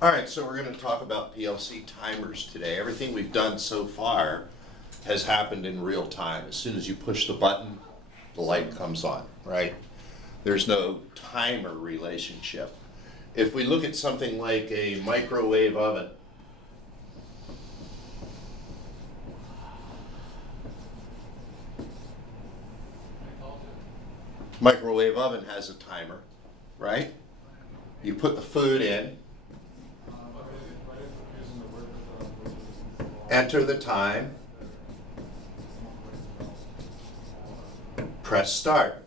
All right, so we're going to talk about PLC timers today. Everything we've done so far has happened in real time. As soon as you push the button, the light comes on, right? There's no timer relationship. If we look at something like a microwave oven, microwave oven has a timer, right? You put the food in, enter the time, press start.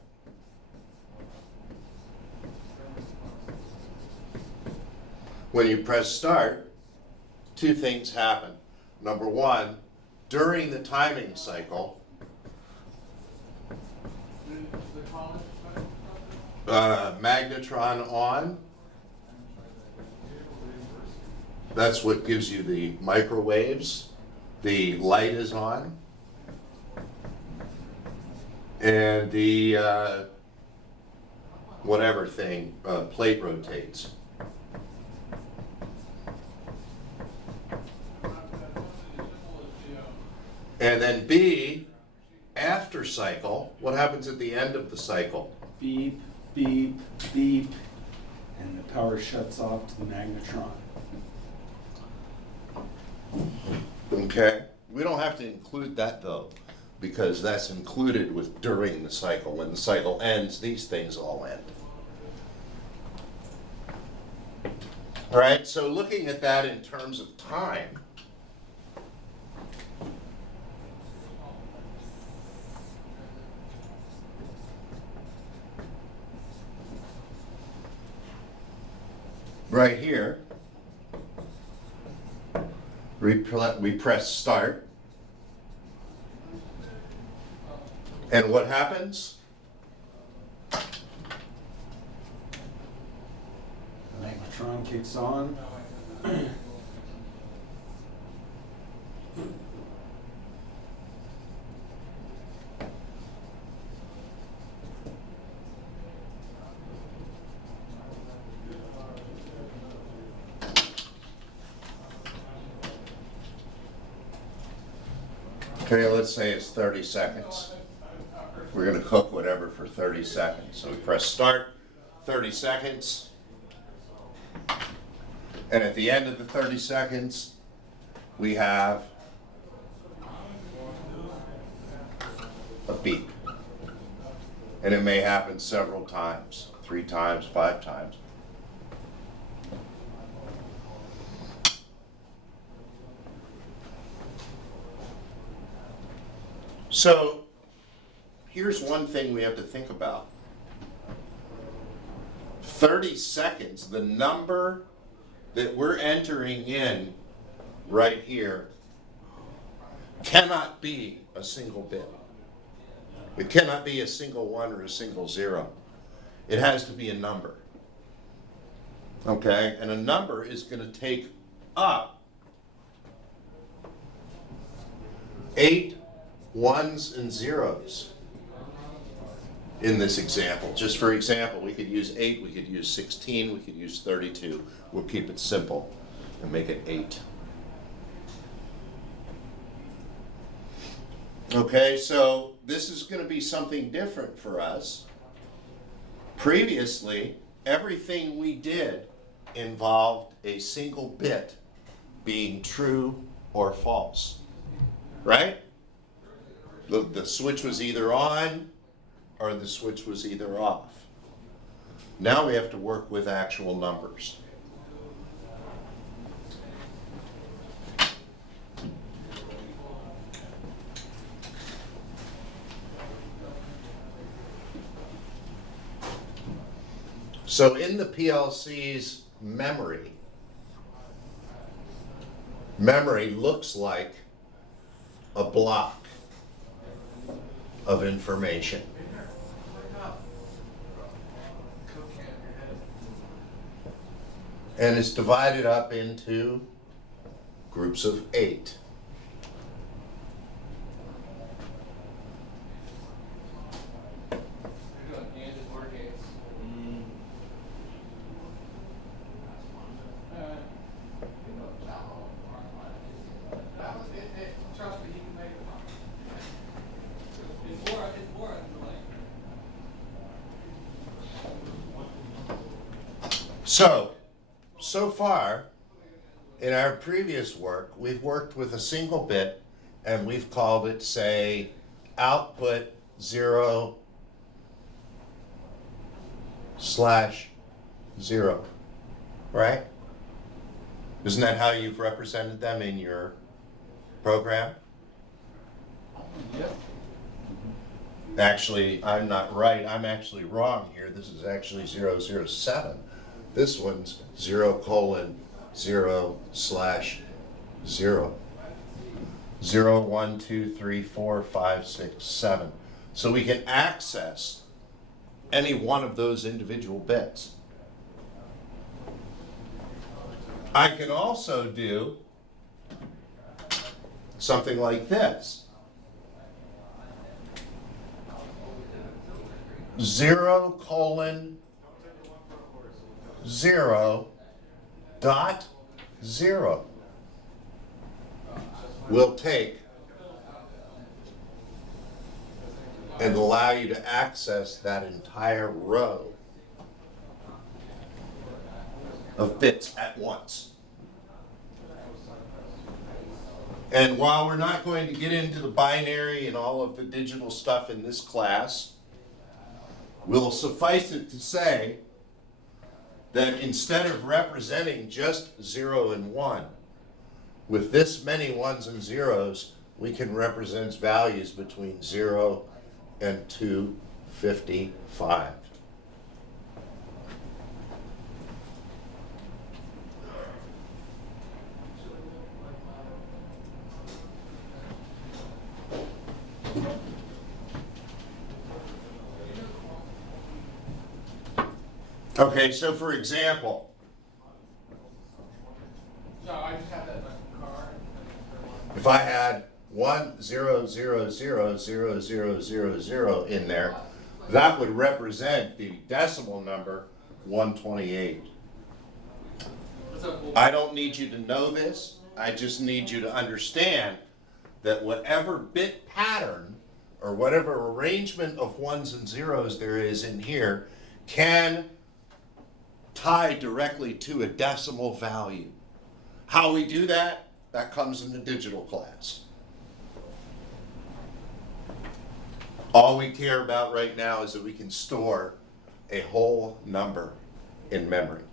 When you press start, two things happen. Number one, during the timing cycle, magnetron on. That's what gives you the microwaves. The light is on. And the whatever thing, plate rotates. And then B, after cycle, what happens at the end of the cycle? Beep, beep, beep, and the power shuts off to the magnetron. Okay, we don't have to include that though, because that's included with during the cycle. When the cycle ends, these things all end. All right, so looking at that in terms of time, right here, we press start, and what happens? Magnetron kicks on. Okay, let's say it's 30 seconds. We're going to cook whatever for 30 seconds. So we press start, 30 seconds. And at the end of the 30 seconds, we have a beep. And it may happen several times, 3 times, 5 times. So here's one thing we have to think about. 30 seconds, the number that we're entering in right here cannot be a single bit. It cannot be a single 1 or a single 0. It has to be a number. Okay? And a number is going to take up 8 1s and 0s in this example. Just for example, we could use 8, we could use 16, we could use 32. We'll keep it simple and make it 8. Okay, so this is going to be something different for us. Previously, everything we did involved a single bit being true or false, right? The switch was either on or the switch was either off. Now we have to work with actual numbers. So in the PLC's memory looks like a block of information. And it's divided up into groups of 8. So far, in our previous work, we've worked with a single bit and we've called it, say, output 0/0, right? Isn't that how you've represented them in your program? Yep. Actually, I'm not right. I'm actually wrong here. This is actually 0/0/7. This one's 0:0/0. 0, 1, 2, 3, 4, 5, 6, 7. So we can access any one of those individual bits. I can also do something like this. 0:0.0 will take and allow you to access that entire row of bits at once. And while we're not going to get into the binary and all of the digital stuff in this class, we'll suffice it to say that instead of representing just 0 and 1, with this many ones and zeros, we can represent values between 0 and 255. Okay, so for example, if I had 1,000,000,000 in there, that would represent the decimal number 128. I don't need you to know this. I just need you to understand that whatever bit pattern or whatever arrangement of ones and zeros there is in here can tie directly to a decimal value. How we do that, that comes in the digital class. All we care about right now is that we can store a whole number in memory.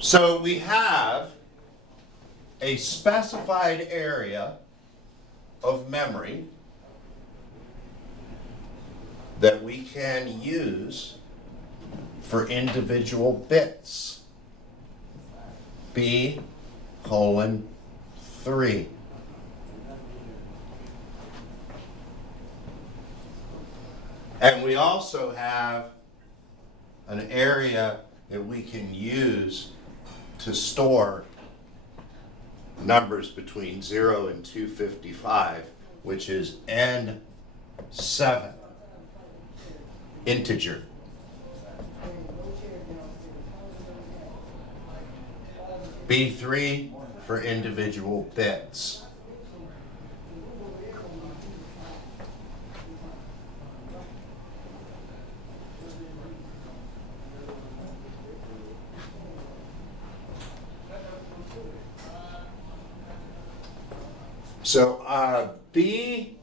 So we have a specified area of memory that we can use for individual bits. B:3. And we also have an area that we can use to store numbers between 0 and 255, which is N7, integer. B3 for individual bits. So B3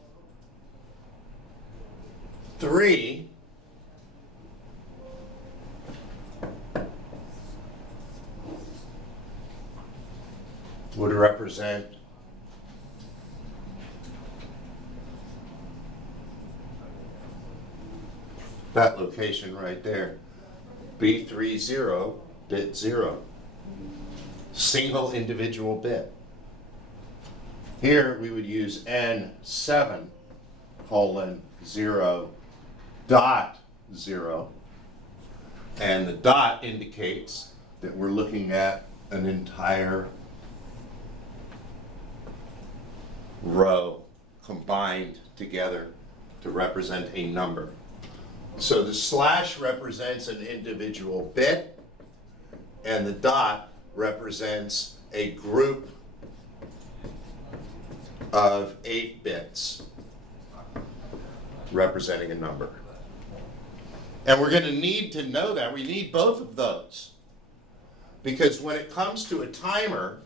would represent that location right there. B30 bit 0. Single individual bit. Here we would use N7:0.0, and the dot indicates that we're looking at an entire row combined together to represent a number. So the slash represents an individual bit, and the dot represents a group of 8 bits representing a number. And we're going to need to know that. We need both of those. Because when it comes to a timer,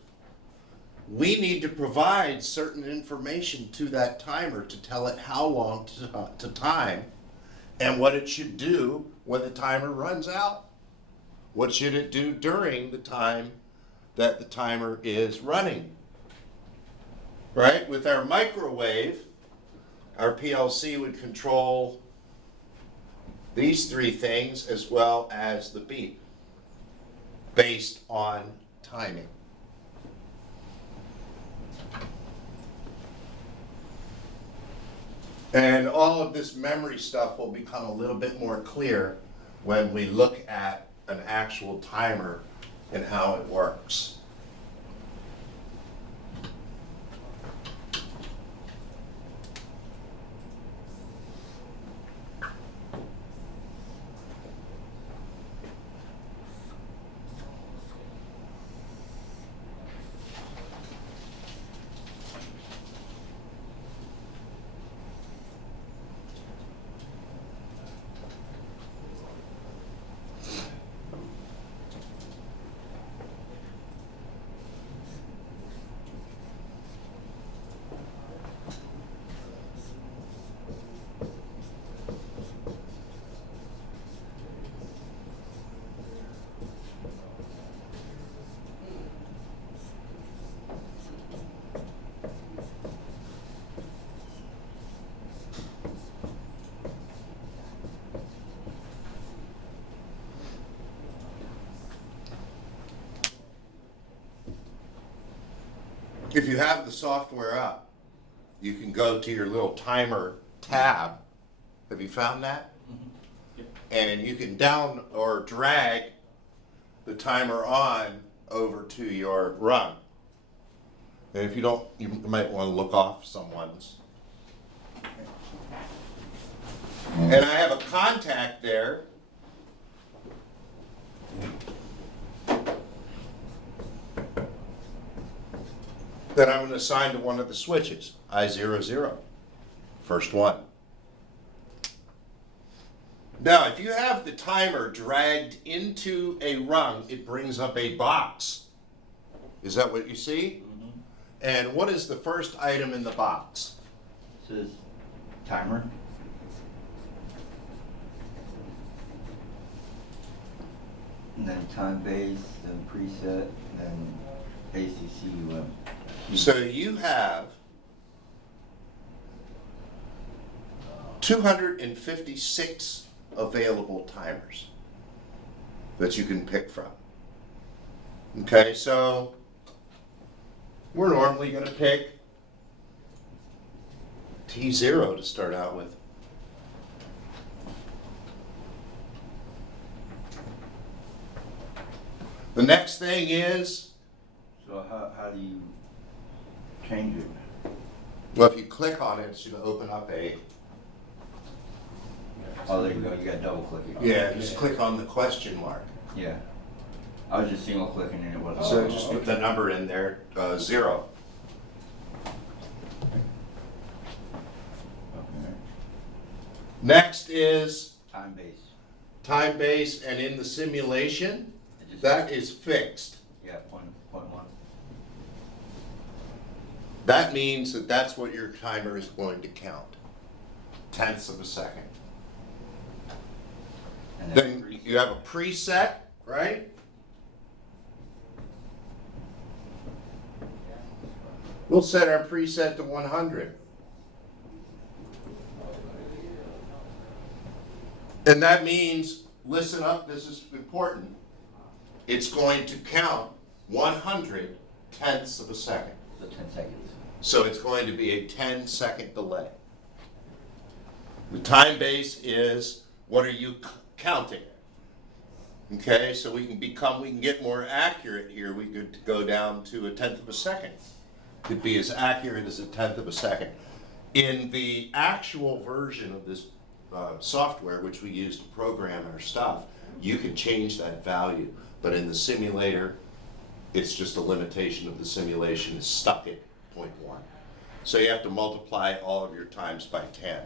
we need to provide certain information to that timer to tell it how long to time and what it should do when the timer runs out. What should it do during the time that the timer is running? Right? With our microwave, our PLC would control these 3 things as well as the beep based on timing. And all of this memory stuff will become a little bit more clear when we look at an actual timer and how it works. If you have the software up, you can go to your little timer tab. Have you found that? Mm-hmm. Yep. And you can down or drag the timer on over to your run. And if you don't, you might want to look off someone's. And I have a contact there. That I'm going to assign to one of the switches, I00, first one. Now, if you have the timer dragged into a rung, it brings up a box. Is that what you see? Mm-hmm. And what is the first item in the box? It says timer. And then time base, then preset, then ACC. So you have 256 available timers that you can pick from. Okay, so we're normally going to pick T0 to start out with. The next thing is, So how do you change it? well, if you click on it, it's going to open up a, Oh, there you go. You got double clicking. yeah, just click on the question mark. Yeah. I was just single clicking and it wasn't. So just put the number in there, 0. Okay. Next is Time base. time base, and in the simulation, It just- that is fixed. Yeah, point 1. That means that that's what your timer is going to count. Tenths of a second. And Then you have a preset, right? We'll set our preset to 100. And that means, listen up, this is important. It's going to count 100 tenths of a second. So 10 seconds. So it's going to be a 10-second delay. The time base is, what are you counting? Okay, so we can get more accurate here. We could go down to a tenth of a second. Could be as accurate as a tenth of a second. In the actual version of this software, which we use to program our stuff, you can change that value. But in the simulator, it's just a limitation of the simulation is stuck at 0.1. So you have to multiply all of your times by 10.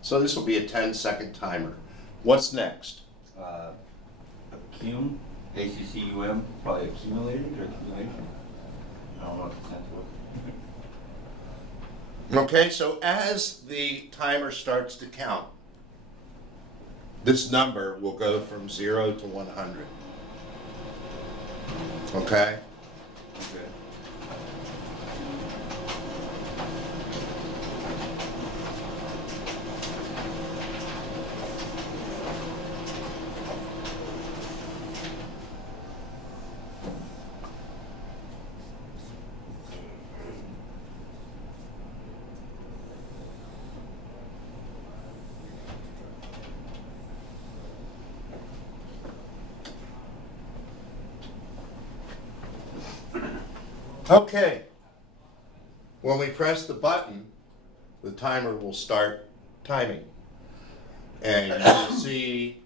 So this will be a 10-second timer. What's next? Accum, ACCUM, probably accumulated or accumulation. I don't know what the sense was. Okay, so as the timer starts to count, this number will go from 0 to 100. Okay? Okay. Okay. When we press the button, the timer will start timing. And you'll see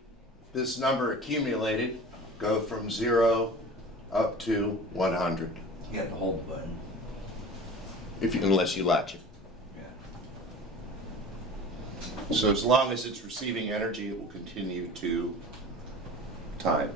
this number accumulated go from 0 up to 100. You have to hold the button. Unless you latch it. Yeah. So as long as it's receiving energy, it will continue to time.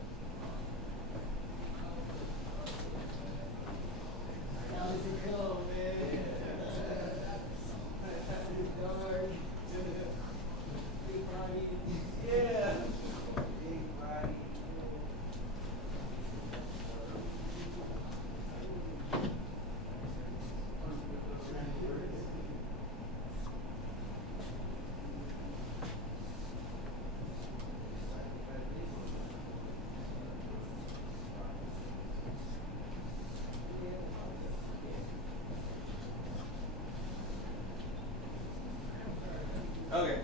Okay.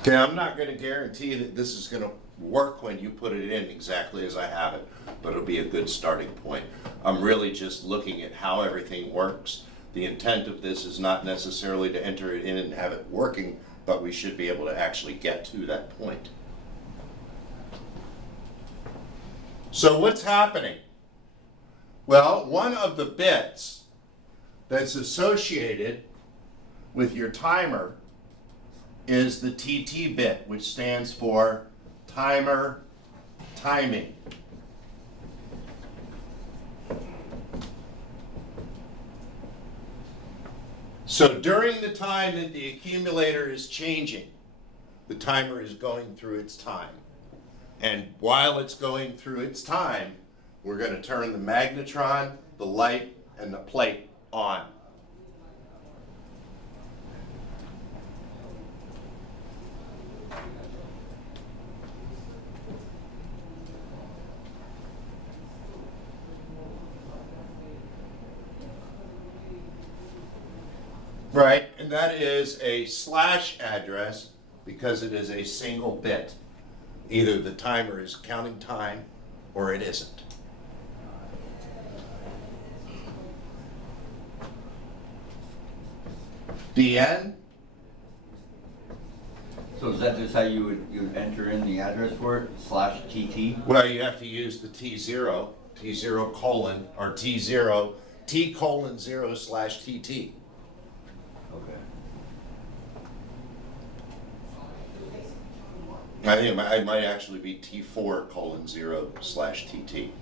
Okay, I'm not going to guarantee that this is going to work when you put it in exactly as I have it, but it'll be a good starting point. I'm really just looking at how everything works. The intent of this is not necessarily to enter it in and have it working, but we should be able to actually get to that point. So what's happening? Well, one of the bits that's associated with your timer is the TT bit, which stands for timer timing. So during the time that the accumulator is changing, the timer is going through its time. And while it's going through its time, we're going to turn the magnetron, the light, and the plate on. Right, and that is a slash address because it is a single bit. Either the timer is counting time or it isn't. DN? So is that just how you would enter in the address for it? /TT? Well, you have to use the T0 colon, or T0, T:0/TT. Okay. I think it might actually be T4:0/TT.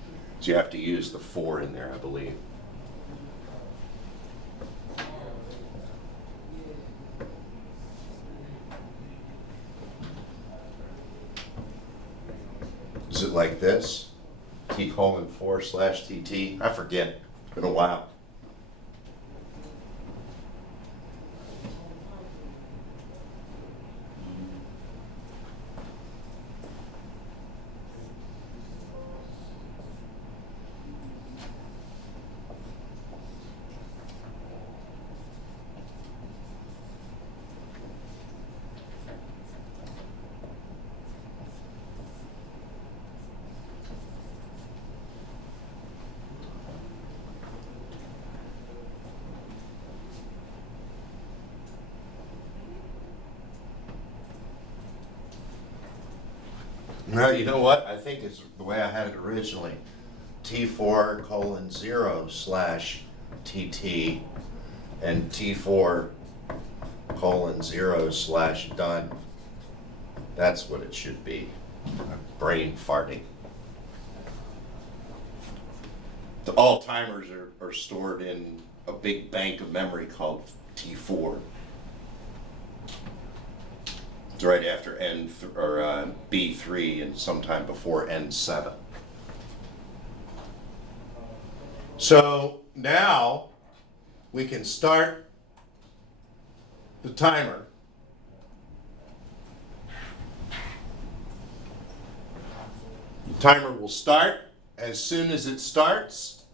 So you have to use the 4 in there, I believe. Is it like this? T:4/TT? I forget. It's been a while. No, you know what? I think it's the way I had it originally. T4:0/TT and T4:0/done. That's what it should be. I'm brain farting. All timers are stored in a big bank of memory called T4. It's right after B3 and sometime before N7. So now we can start the timer. The timer will start. As soon as it starts,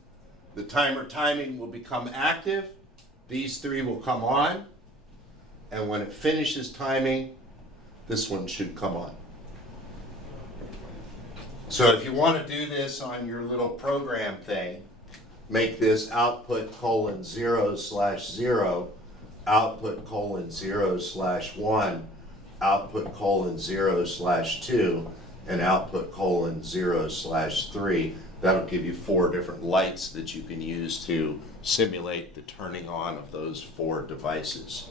the timer timing will become active. These three will come on. And when it finishes timing, this one should come on. So if you want to do this on your little program thing, make this output:0/0, output:0/1, output:0/2, and output:0/3. That'll give you 4 different lights that you can use to simulate the turning on of those 4 devices.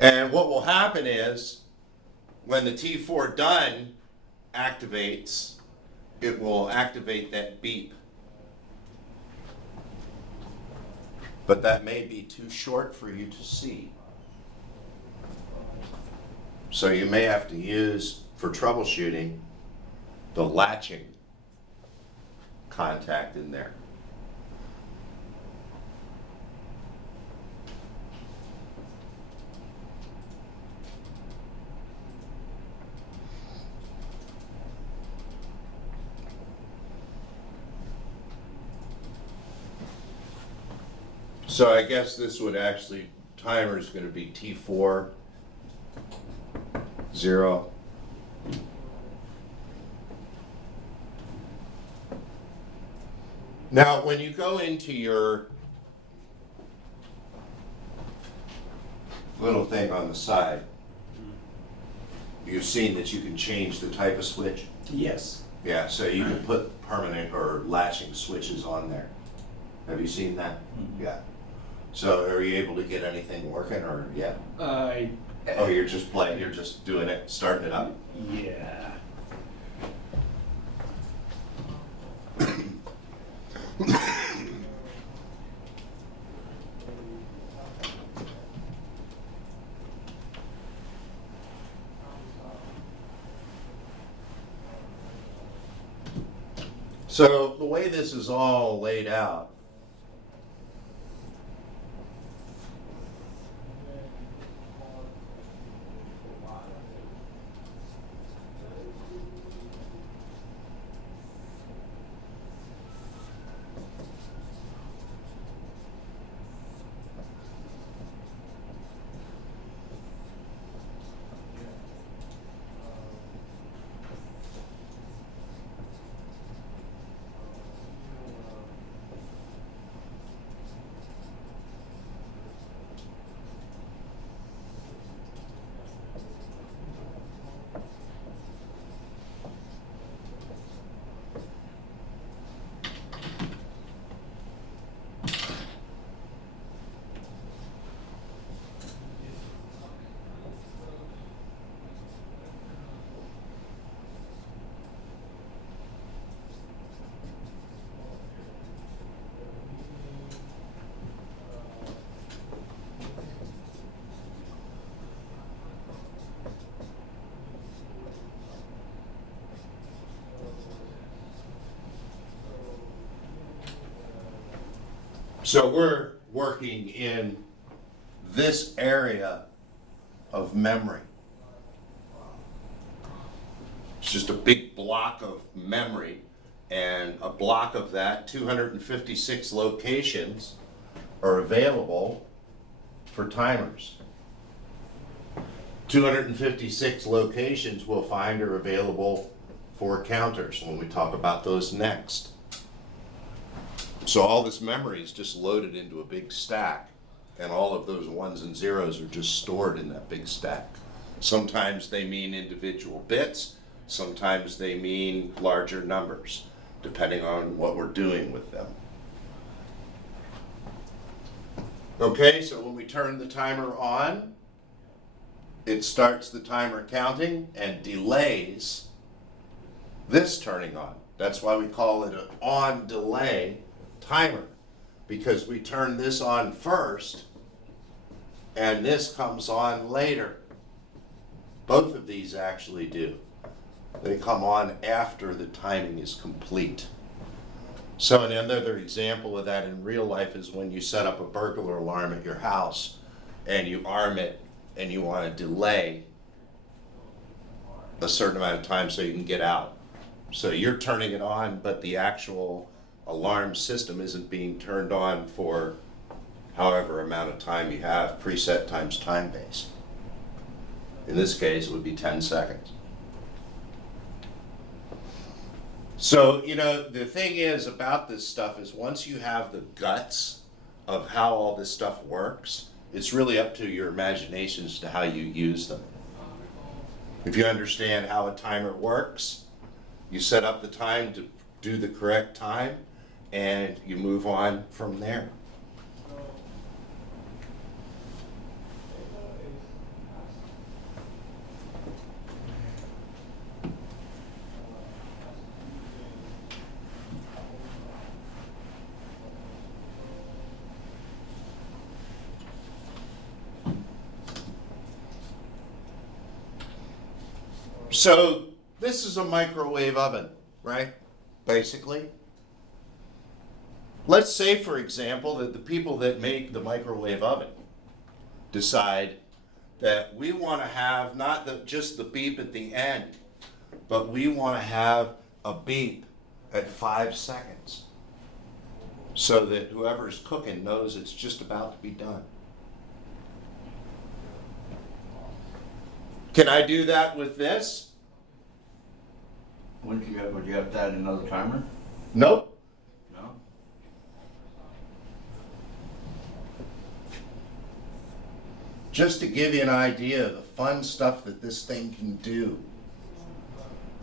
And what will happen is, when the T4 done activates, it will activate that beep. But that may be too short for you to see. So you may have to use, for troubleshooting, the latching contact in there. So I guess this would actually, timer is going to be T4:0. Now, when you go into your little thing on the side, you've seen that you can change the type of switch. Yes. Yeah, so you can put permanent or latching switches on there. Have you seen that? Mhm. Yeah. So are you able to get anything working, or yeah? Oh, you're just playing, you're just doing it, starting it up? Yeah. So the way this is all laid out, so we're working in this area of memory. It's just a big block of memory, and a block of that, 256 locations are available for timers. 256 locations we'll find are available for counters when we talk about those next. So all this memory is just loaded into a big stack, and all of those ones and zeros are just stored in that big stack. Sometimes they mean individual bits, sometimes they mean larger numbers, depending on what we're doing with them. Okay, so when we turn the timer on, it starts the timer counting and delays this turning on. That's why we call it an on delay timer, because we turn this on first and this comes on later. Both of these actually do. They come on after the timing is complete. So another example of that in real life is when you set up a burglar alarm at your house and you arm it and you want to delay a certain amount of time so you can get out. So you're turning it on, but the actual alarm system isn't being turned on for however amount of time you have, preset times time base. In this case, it would be 10 seconds. So, the thing is about this stuff is once you have the guts of how all this stuff works, it's really up to your imagination as to how you use them. If you understand how a timer works, you set up the time to do the correct time, and you move on from there. So this is a microwave oven, right? Basically. Let's say, for example, that the people that make the microwave oven decide that we want to have not just the beep at the end, but we want to have a beep at 5 seconds so that whoever's cooking knows it's just about to be done. Can I do that with this? Would you have to add another timer? Nope. No? Just to give you an idea of the fun stuff that this thing can do,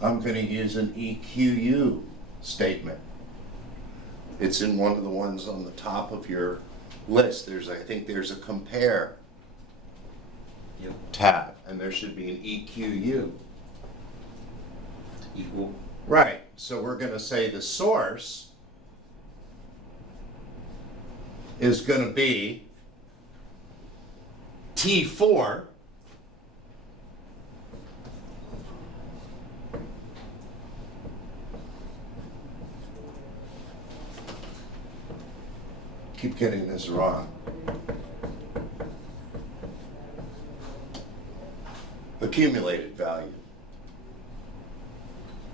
I'm going to use an EQU statement. It's in one of the ones on the top of your list. I think there's a compare tab, and there should be an EQU. Equal. Right, so we're going to say the source is going to be T4 keep getting this wrong. Accumulated value.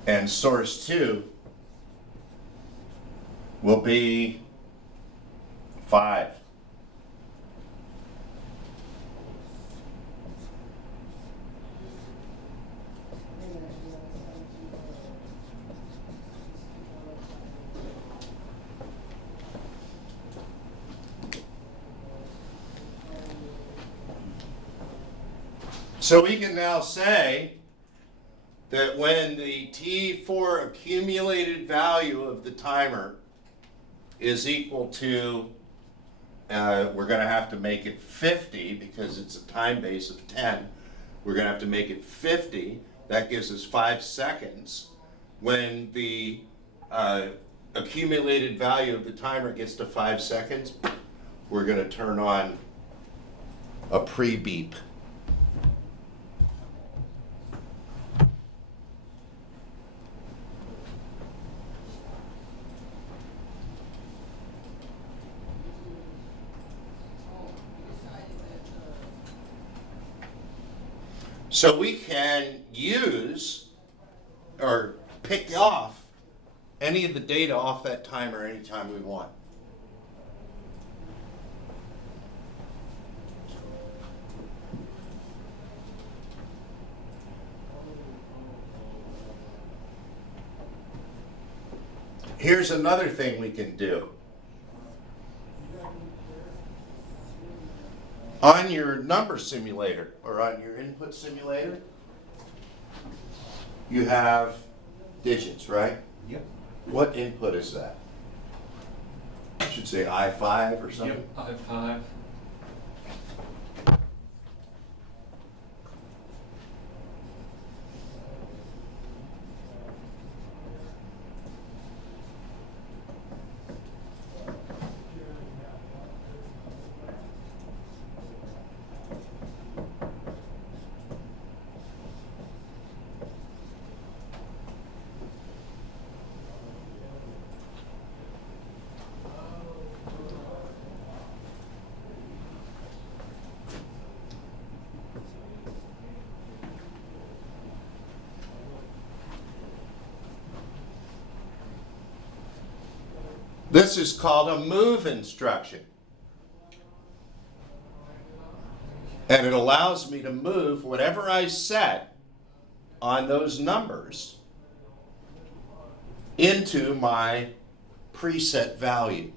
And source 2 will be 5. So we can now say that when the T4 accumulated value of the timer is equal to, we're going to have to make it 50 because it's a time base of 10. We're going to have to make it 50. That gives us 5 seconds. When the accumulated value of the timer gets to 5 seconds, we're going to turn on a pre-beep. So we can use or pick off any of the data off that timer anytime we want. Here's another thing we can do. On your number simulator or on your input simulator, you have digits, right? Yep. What input is that? I should say I5 or something? Yep, I5. This is called a move instruction. And it allows me to move whatever I set on those numbers into my preset value,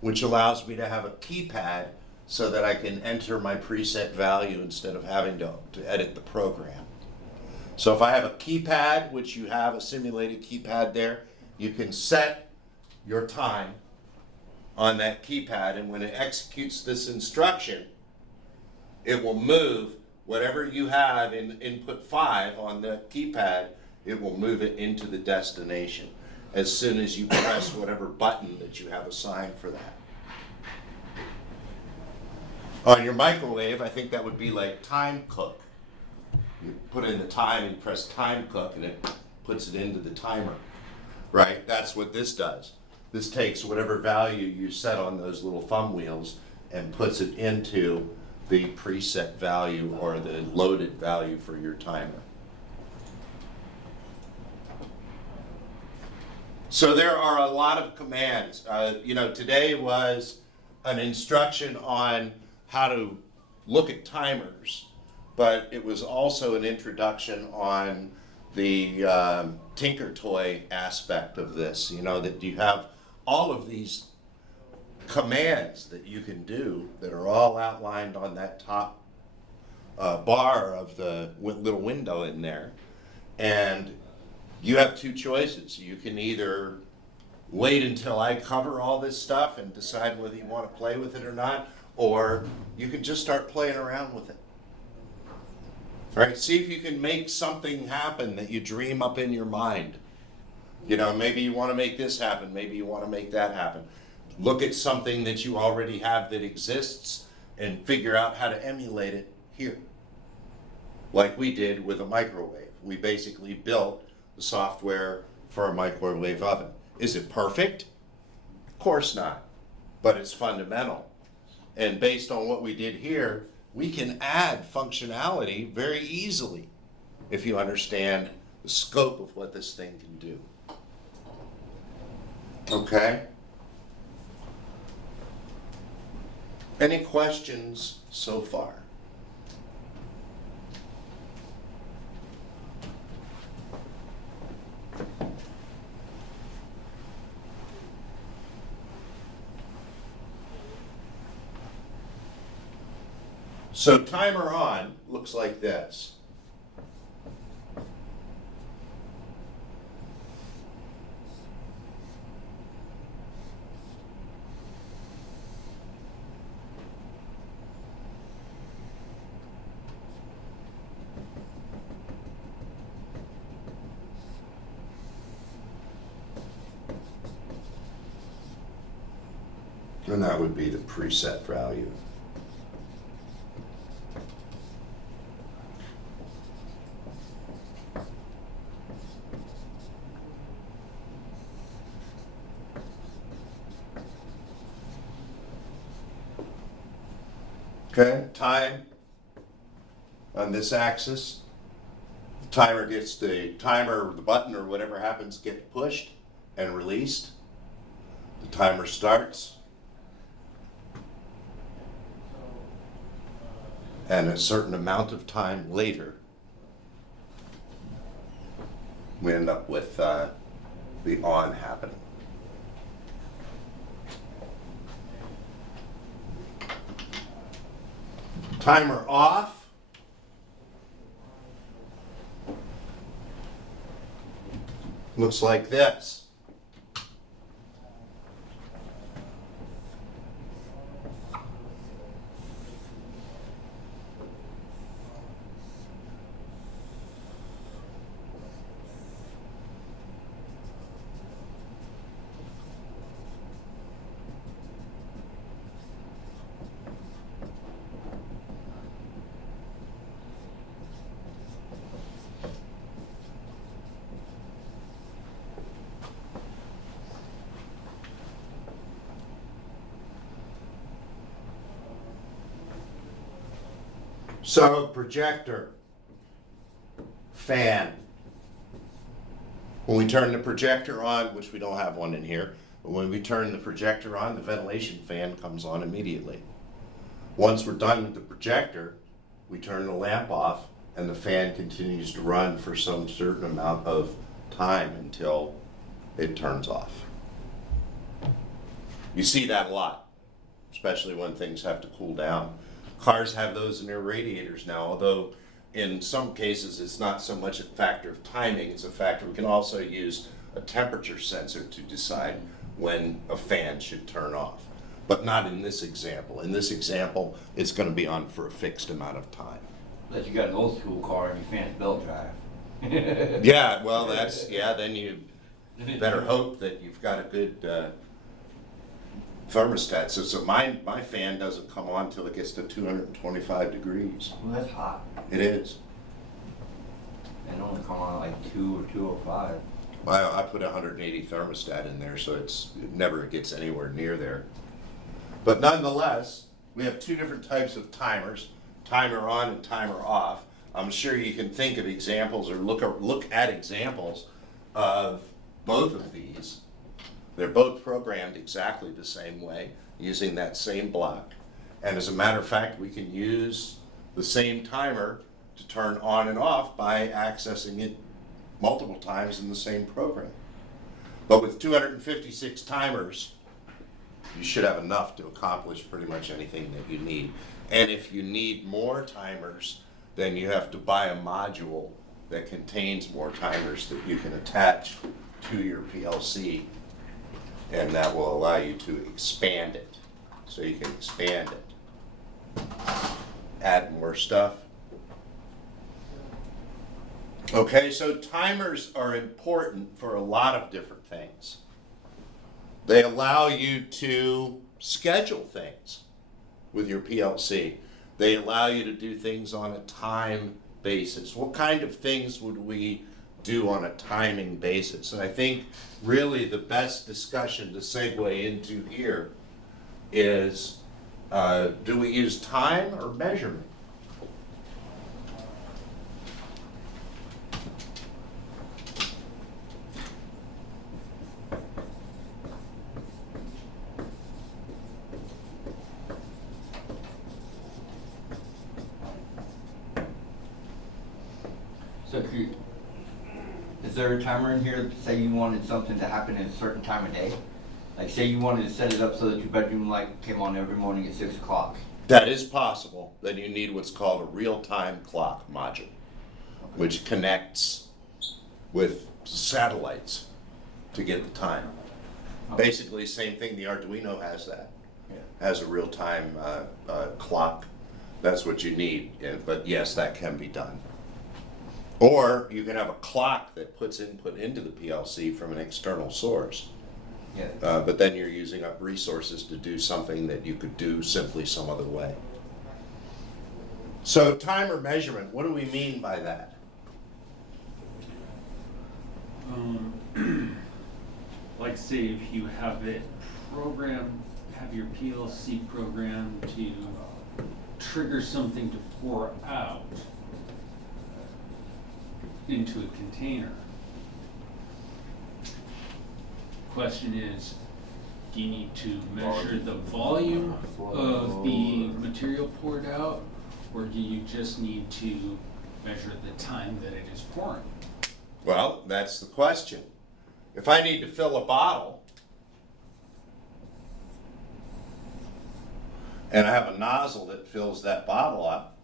which allows me to have a keypad so that I can enter my preset value instead of having to edit the program. So if I have a keypad, which you have a simulated keypad there, you can set your time on that keypad, and when it executes this instruction, it will move whatever you have in input 5 on the keypad, it will move it into the destination as soon as you press whatever button that you have assigned for that. On your microwave, I think that would be like time cook. You put in the time and press time cook and it puts it into the timer, right? That's what this does. This takes whatever value you set on those little thumb wheels and puts it into the preset value or the loaded value for your timer. So there are a lot of commands. Today was an instruction on how to look at timers, but it was also an introduction on the Tinker Toy aspect of this, that you have all of these commands that you can do that are all outlined on that top bar of the little window in there. And you have two choices. You can either wait until I cover all this stuff and decide whether you want to play with it or not, or you can just start playing around with it. All right, see if you can make something happen that you dream up in your mind. Maybe you want to make this happen, maybe you want to make that happen. Look at something that you already have that exists and figure out how to emulate it here. Like we did with a microwave. We basically built the software for a microwave oven. Is it perfect? Of course not, but it's fundamental. And based on what we did here, we can add functionality very easily if you understand the scope of what this thing can do. Okay? Any questions so far? So timer on looks like this. And that would be the preset value. Okay, time on this axis. The timer, the button or whatever happens, gets pushed and released. The timer starts. And a certain amount of time later, we end up with the on happening. Timer off. Looks like this. So projector, fan. When we turn the projector on, which we don't have one in here, but when we turn the projector on, the ventilation fan comes on immediately. Once we're done with the projector, we turn the lamp off and the fan continues to run for some certain amount of time until it turns off. You see that a lot, especially when things have to cool down. Cars have those in their radiators now, although in some cases it's not so much a factor of timing, it's a factor, we can also use a temperature sensor to decide when a fan should turn off. But not in this example. In this example, it's going to be on for a fixed amount of time. Unless you got an old school car and your fan's belt drive. Yeah, well then you better hope that you've got a good thermostat. So my fan doesn't come on until it gets to 225 degrees. Well, that's hot. It is. And it only come on like 2 or 205. Well, I put a 180 thermostat in there, so it never gets anywhere near there. But nonetheless, we have two different types of timers, timer on and timer off. I'm sure you can think of examples or look at examples of both of these. They're both programmed exactly the same way, using that same block. And as a matter of fact, we can use the same timer to turn on and off by accessing it multiple times in the same program. But with 256 timers, you should have enough to accomplish pretty much anything that you need. And if you need more timers, then you have to buy a module that contains more timers that you can attach to your PLC, and that will allow you to expand it. So you can expand it, add more stuff. Okay, so timers are important for a lot of different things. They allow you to schedule things with your PLC. They allow you to do things on a time basis. What kind of things would we do on a timing basis? And I think really the best discussion to segue into here is, do we use time or measurement? So is there a timer in here, say you wanted something to happen at a certain time of day? Like say you wanted to set it up so that your bedroom light came on every morning at 6 o'clock. That is possible. Then you need what's called a real-time clock module, which connects with satellites to get the time. Basically, same thing, the Arduino has that. Yeah. Has a real-time clock. That's what you need, but yes, that can be done. Or you can have a clock that puts input into the PLC from an external source. Yeah. But then you're using up resources to do something that you could do simply some other way. So timer measurement, what do we mean by that? Like say if you have it programmed, have your PLC programmed to trigger something to pour out into a container. Question is, do you need to measure the volume of the material poured out, or do you just need to measure the time that it is pouring? Well, that's the question. If I need to fill a bottle, and I have a nozzle that fills that bottle up,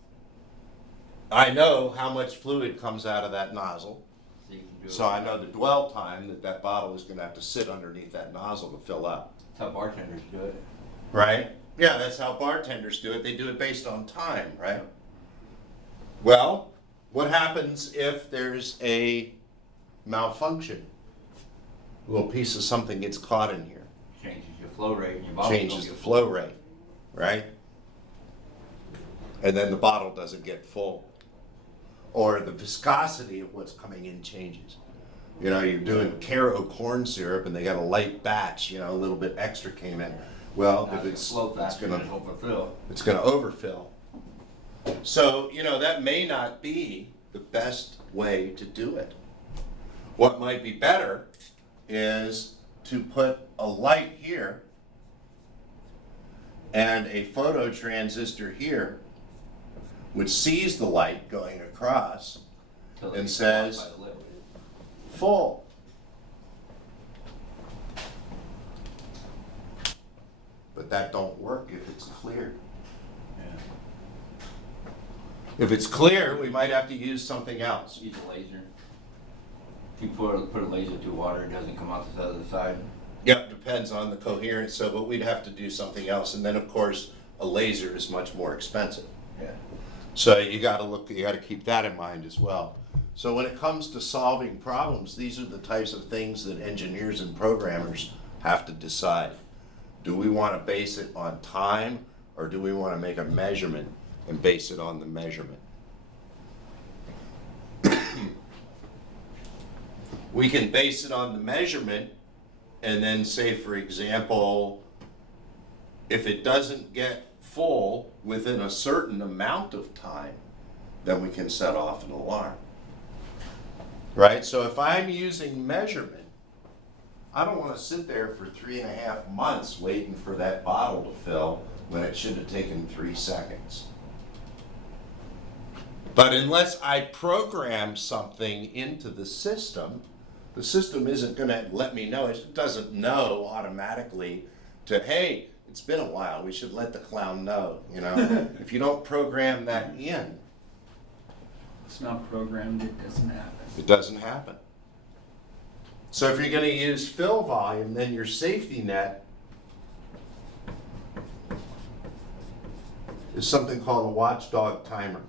I know how much fluid comes out of that nozzle. So you can do So it. I know the dwell time that that bottle is gonna have to sit underneath that nozzle to fill up, That's how bartenders do it. right? Yeah, that's how bartenders do it. They do it based on time, right? Well, what happens if there's a malfunction? A little piece of something gets caught in here, Changes your flow rate and your bottle changes the flow rate, right? And then the bottle doesn't get full. Or the viscosity of what's coming in changes. You know, you're doing Caro corn syrup and they got a light batch, you know, a little bit extra came in. Well, if it's gonna overfill. it's gonna overfill. So, you know, that may not be the best way to do it. What might be better is to put a light here and a photo transistor here, which sees the light going across and says full. But that don't work if it's clear. If it's clear, we might have to use something else. Use a laser. If you put a laser through water, it doesn't come out the other side. Yep, depends on the coherence, so, but we'd have to do something else. And then, of course, a laser is much more expensive. Yeah. So you gotta keep that in mind as well. So when it comes to solving problems, these are the types of things that engineers and programmers have to decide. Do we wanna base it on time, or do we wanna make a measurement and base it on the measurement? We can base it on the measurement and then say, for example, if it doesn't get full within a certain amount of time, then we can set off an alarm. Right? So if I'm using measurement, I don't want to sit there for 3.5 months waiting for that bottle to fill when it should have taken 3 seconds. But unless I program something into the system isn't going to let me know. It doesn't know automatically to, hey, it's been a while, we should let the clown know, you know? If you don't program that in, It's not programmed, it doesn't happen. it doesn't happen. So if you're gonna use fill volume, then your safety net is something called a watchdog timer.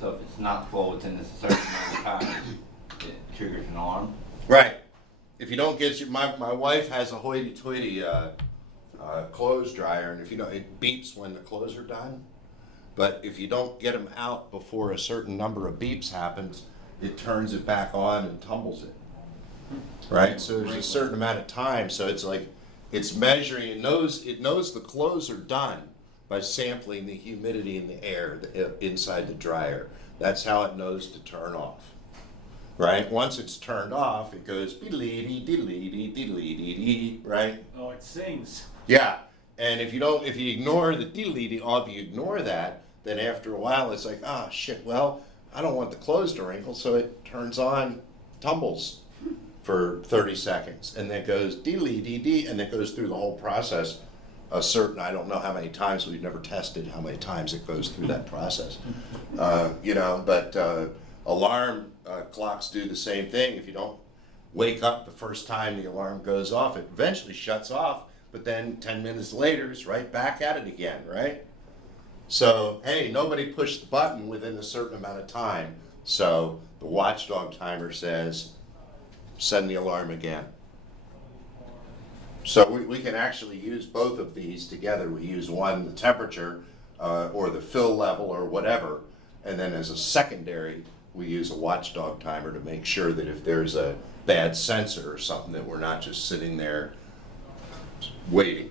So if it's not full within a certain amount of time, it triggers an alarm. Right. If you don't get your, my wife has a hoity-toity clothes dryer, and if you know, it beeps when the clothes are done. But if you don't get them out before a certain number of beeps happens, it turns it back on and tumbles it. Right? So there's a certain amount of time. So it's like it's measuring. It knows the clothes are done by sampling the humidity in the air inside the dryer. That's how it knows to turn off. Right? Once it's turned off, it goes diddly diddly diddly, right? Oh, it sings. Yeah. And if you ignore the diddly, if you ignore that, then after a while it's like, ah, shit, well, I don't want the clothes to wrinkle, so it turns on, tumbles for 30 seconds, and then goes diddly dee, and it goes through the whole process. I don't know how many times, we've never tested how many times it goes through that process. But alarm clocks do the same thing. If you don't wake up the first time the alarm goes off, it eventually shuts off, but then 10 minutes later it's right back at it again, right? So, hey, nobody pushed the button within a certain amount of time, so the watchdog timer says, send the alarm again. So we can actually use both of these together. We use one, the temperature, or the fill level, or whatever, and then as a secondary, we use a watchdog timer to make sure that if there's a bad sensor or something, that we're not just sitting there waiting,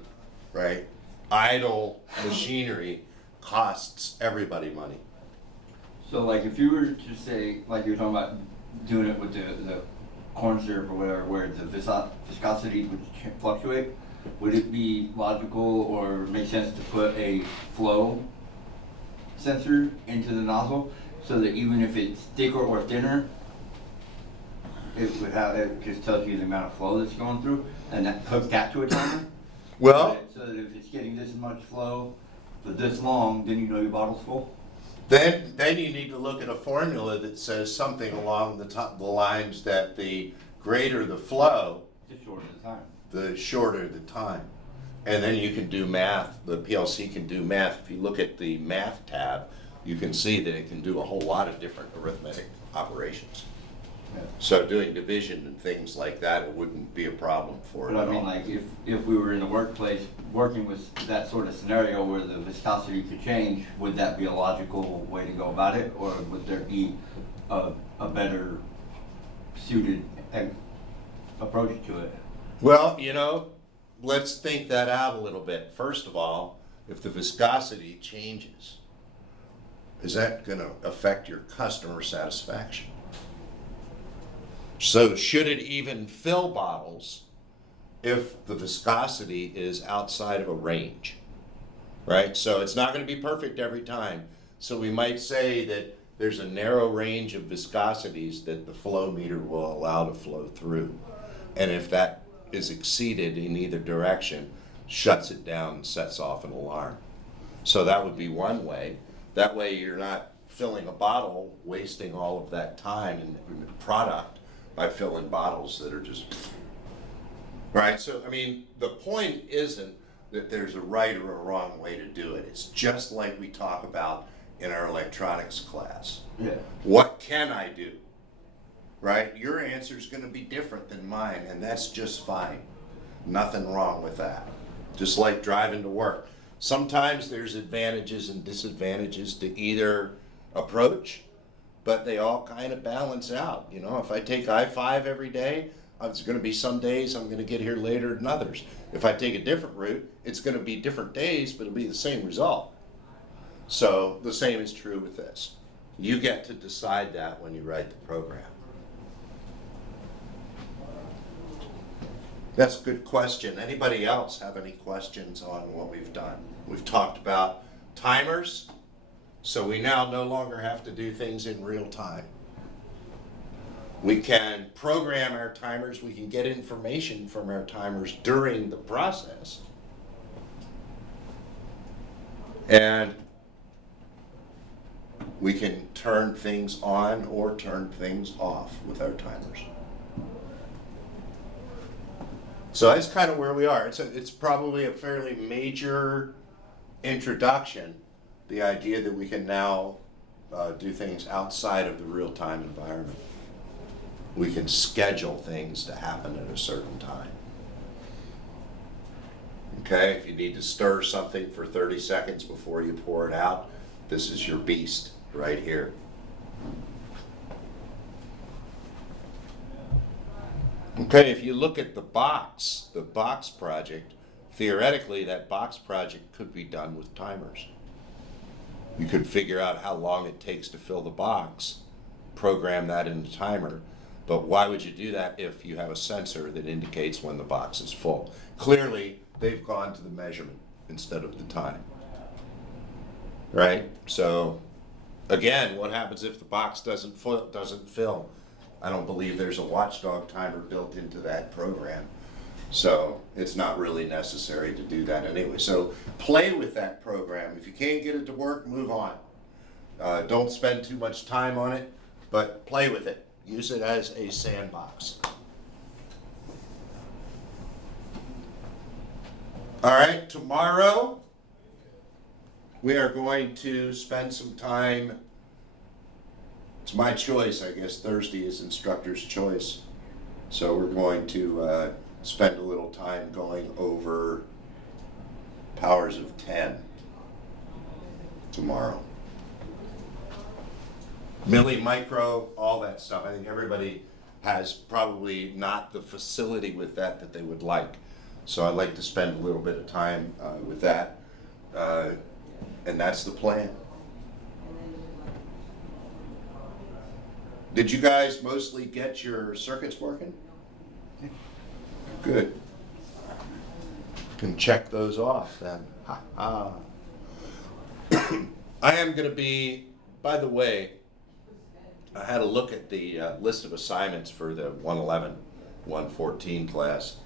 right? Idle machinery costs everybody money. So like if you were to say, like you were talking about doing it with the corn syrup or whatever, where the viscosity would fluctuate, would it be logical or make sense to put a flow sensor into the nozzle so that even if it's thicker or thinner, it would have, it just tells you the amount of flow that's going through, and that hook that to a timer? Well, So that if it's getting this much flow for this long, then you know your bottle's full? then you need to look at a formula that says something along the lines that the greater the flow, The shorter the time. the shorter the time. And then you can do math, the PLC can do math. If you look at the math tab, you can see that it can do a whole lot of different arithmetic operations. Yeah. So doing division and things like that, it wouldn't be a problem for it But I at mean, all. like, if we were in the workplace, working with that sort of scenario where the viscosity could change, would that be a logical way to go about it? Or would there be a better suited approach to it? Well, let's think that out a little bit. First of all, if the viscosity changes, is that going to affect your customer satisfaction? So should it even fill bottles if the viscosity is outside of a range, right? So it's not going to be perfect every time. So we might say that there's a narrow range of viscosities that the flow meter will allow to flow through. And if that is exceeded in either direction, shuts it down and sets off an alarm. So that would be one way. That way you're not filling a bottle, wasting all of that time and product by filling bottles that are just, right? So, I mean, the point isn't that there's a right or a wrong way to do it. It's just like we talk about in our electronics class. Yeah. What can I do? Right? Your answer is going to be different than mine, and that's just fine. Nothing wrong with that. Just like driving to work. Sometimes there's advantages and disadvantages to either approach, but they all kind of balance out. If I take I-5 every day, it's going to be some days I'm going to get here later than others. If I take a different route, it's going to be different days, but it'll be the same result. So the same is true with this. You get to decide that when you write the program. That's a good question. Anybody else have any questions on what we've done? We've talked about timers, so we now no longer have to do things in real time. We can program our timers, we can get information from our timers during the process. And we can turn things on or turn things off with our timers. So that's kind of where we are. It's probably a fairly major introduction, the idea that we can now do things outside of the real-time environment. We can schedule things to happen at a certain time. Okay, if you need to stir something for 30 seconds before you pour it out, this is your beast right here. Okay, if you look at the box project, theoretically that box project could be done with timers. You could figure out how long it takes to fill the box, program that in the timer, but why would you do that if you have a sensor that indicates when the box is full? Clearly, they've gone to the measurement instead of the time, right? So, again, what happens if the box doesn't fill? I don't believe there's a watchdog timer built into that program. So it's not really necessary to do that anyway. So play with that program. If you can't get it to work, move on. Don't spend too much time on it, but play with it. Use it as a sandbox. All right, tomorrow we are going to spend some time. It's my choice, I guess. Thursday is instructor's choice. So we're going to spend a little time going over powers of 10 tomorrow. Milli, micro, all that stuff. I think everybody has probably not the facility with that they would like. So I'd like to spend a little bit of time with that. And that's the plan. Did you guys mostly get your circuits working? Good. Can check those off then. Ha ha. I am going to be, by the way, I had a look at the list of assignments for the 111, 114 class.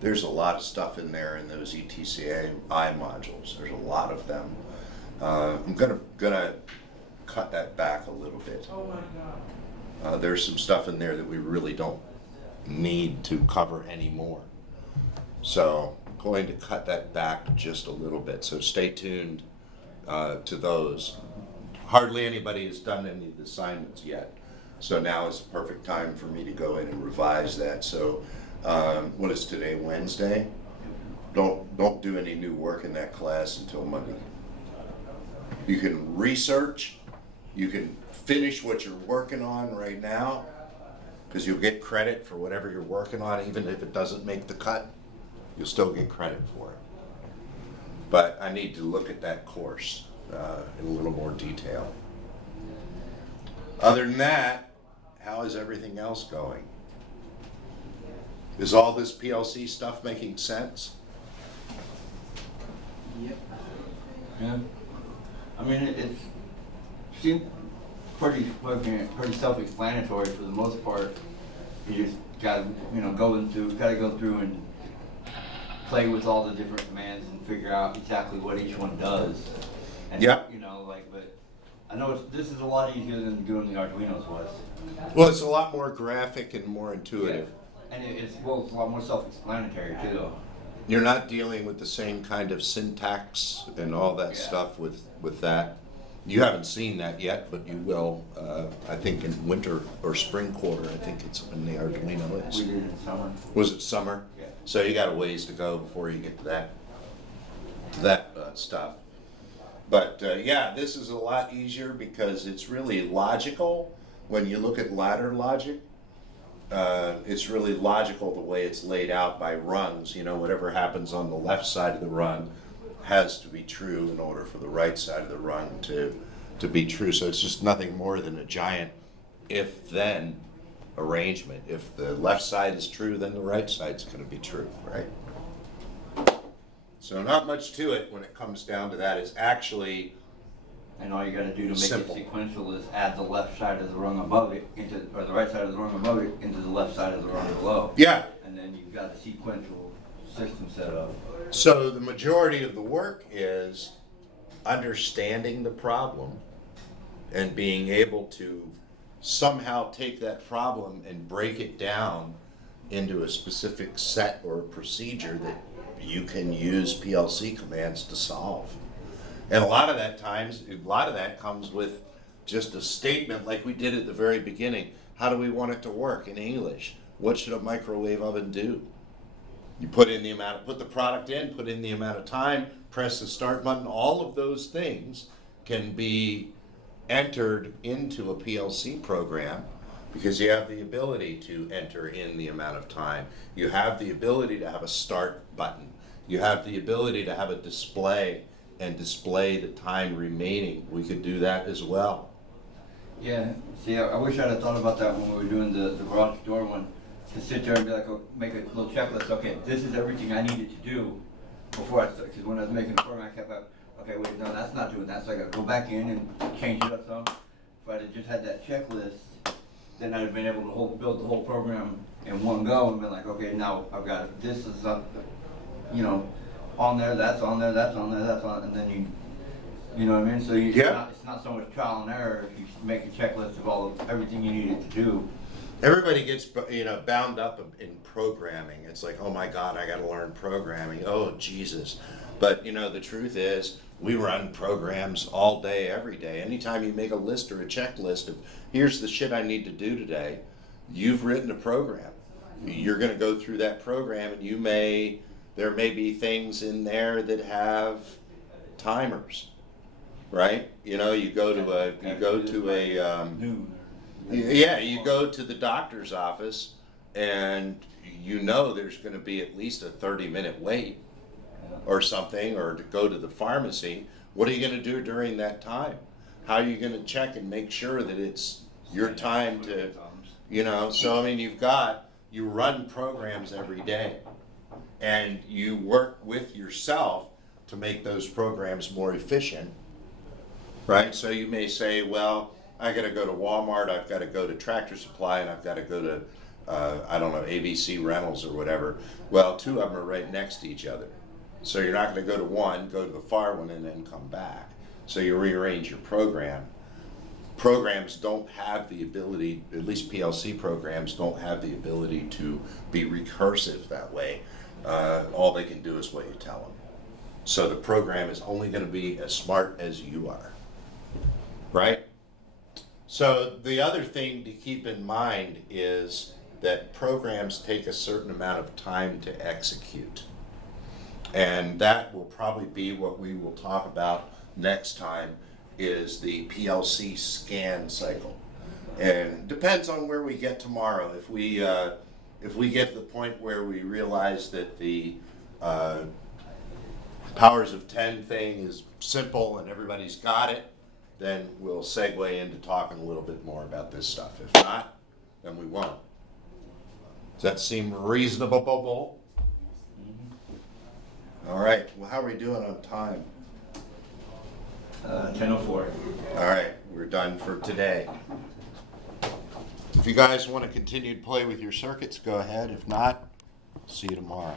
There's a lot of stuff in there in those ETCA I modules. There's a lot of them. I'm gonna cut that back a little bit. There's some stuff in there that we really don't need to cover anymore. So I'm going to cut that back just a little bit. So stay tuned to those. Hardly anybody has done any of the assignments yet. So now is the perfect time for me to go in and revise that. So what is today, Wednesday? Don't do any new work in that class until Monday. You can research, you can finish what you're working on right now, because you'll get credit for whatever you're working on, even if it doesn't make the cut, you'll still get credit for it. But I need to look at that course in a little more detail. Other than that, how is everything else going? Is all this PLC stuff making sense? Yep. Yeah. I mean, it seemed pretty self-explanatory for the most part. You just gotta go through and play with all the different commands and figure out exactly what each one does. And, Yep. But I know this is a lot easier than doing the Arduinos was. Well, it's a lot more graphic and more intuitive. Yeah. And it's a lot more self-explanatory too. You're not dealing with the same kind of syntax and all that stuff with that. You haven't seen that yet, but you will, I think in winter or spring quarter, I think it's when the Arduino is. We did it in summer. Was it summer? Yeah. So you got a ways to go before you get to that stuff. But yeah, this is a lot easier because it's really logical. When you look at ladder logic, it's really logical the way it's laid out by rungs. Whatever happens on the left side of the rung has to be true in order for the right side of the rung to be true. So it's just nothing more than a giant if-then arrangement. If the left side is true, then the right side's going to be true, right? So not much to it when it comes down to that. It's actually And all you gotta do to make simple. it sequential is add the left side of the rung above it or the right side of the rung above it into the left side of the rung below. Yeah. And then you've got a sequential system set up. So the majority of the work is understanding the problem and being able to somehow take that problem and break it down into a specific set or procedure that you can use PLC commands to solve. And a lot of that comes with just a statement like we did at the very beginning. How do we want it to work in English? What should a microwave oven do? You put the product in, put in the amount of time, press the start button. All of those things can be entered into a PLC program because you have the ability to enter in the amount of time. You have the ability to have a start button. You have the ability to have a display and display the time remaining. We could do that as well. Yeah, see, I wish I'd have thought about that when we were doing the garage door one. To sit there and be like, make a little checklist. Okay, this is everything I needed to do before I started. Because when I was making the program, I kept like, okay, wait, no, that's not doing that. So I got to go back in and change it up some. If I'd have just had that checklist, then I'd have been able to build the whole program in one go and been like, okay, now I've got this is up, on there, that's on there, that's on there, that's on, and then you know what I mean. So it's not so much trial and error if you make a checklist of everything you needed to do. Everybody gets bound up in programming. It's like, oh my God, I got to learn programming. Oh Jesus! But the truth is, we run programs all day, every day. Anytime you make a list or a checklist of here's the shit I need to do today, you've written a program. You're going to go through that program, and there may be things in there that have timers, right? You go to the doctor's office and there's going to be at least a 30-minute wait or something, or to go to the pharmacy. What are you going to do during that time? How are you going to check and make sure that it's your time to, so I mean, you run programs every day and you work with yourself to make those programs more efficient, right? So you may say, well, I gotta go to Walmart, I've gotta go to Tractor Supply, and I've gotta go to, I don't know, ABC Rentals or whatever. Well, two of them are right next to each other. So you're not gonna go to one, go to the far one, and then come back. So you rearrange your program. Programs don't have the ability, at least PLC programs don't have the ability to be recursive that way. All they can do is what you tell them. So the program is only gonna be as smart as you are, right? So the other thing to keep in mind is that programs take a certain amount of time to execute. And that will probably be what we will talk about next time, is the PLC scan cycle. And depends on where we get tomorrow. If we get to the point where we realize that the powers of 10 thing is simple and everybody's got it, then we'll segue into talking a little bit more about this stuff. If not, then we won't. Does that seem reasonable? All right, well, how are we doing on time? 10:04. All right, we're done for today. If you guys want to continue to play with your circuits, go ahead. If not, see you tomorrow.